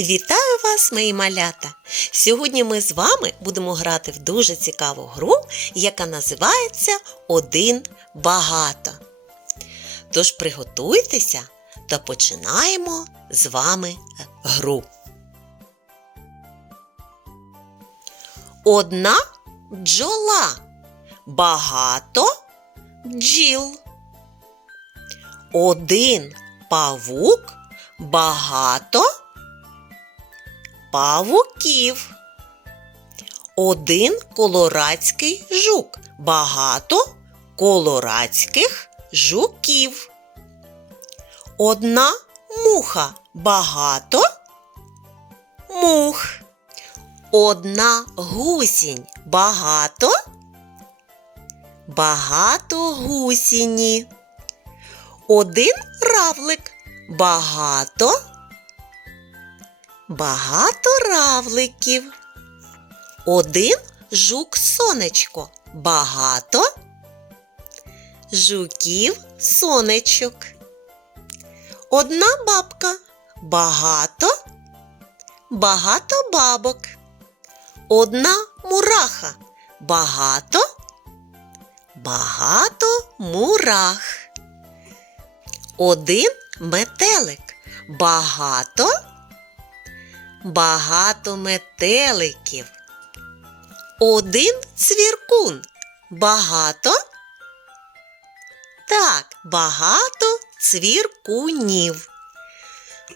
Вітаю вас, мої малята! Сьогодні ми з вами будемо грати в дуже цікаву гру, яка називається Один багато. Тож приготуйтеся та починаємо з вами гру. Одна бджола, багато бджіл. Один павук, багато павуків. Один колорадський жук, багато колорадських жуків. Одна муха, багато мух. Одна гусінь, багато багато гусіні. Один равлик, багато багато равликів. Один жук сонечко, багато жуків сонечок. Одна бабка, багато багато бабок. Одна мураха, багато багато мурах. Один метелик, багато багато метеликів. Один цвіркун. Багато. Так, багато цвіркунів.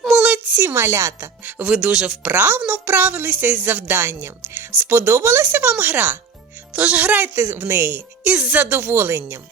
Молодці малята! Ви дуже вправно вправилися із завданням. Сподобалася вам гра? Тож грайте в неї із задоволенням.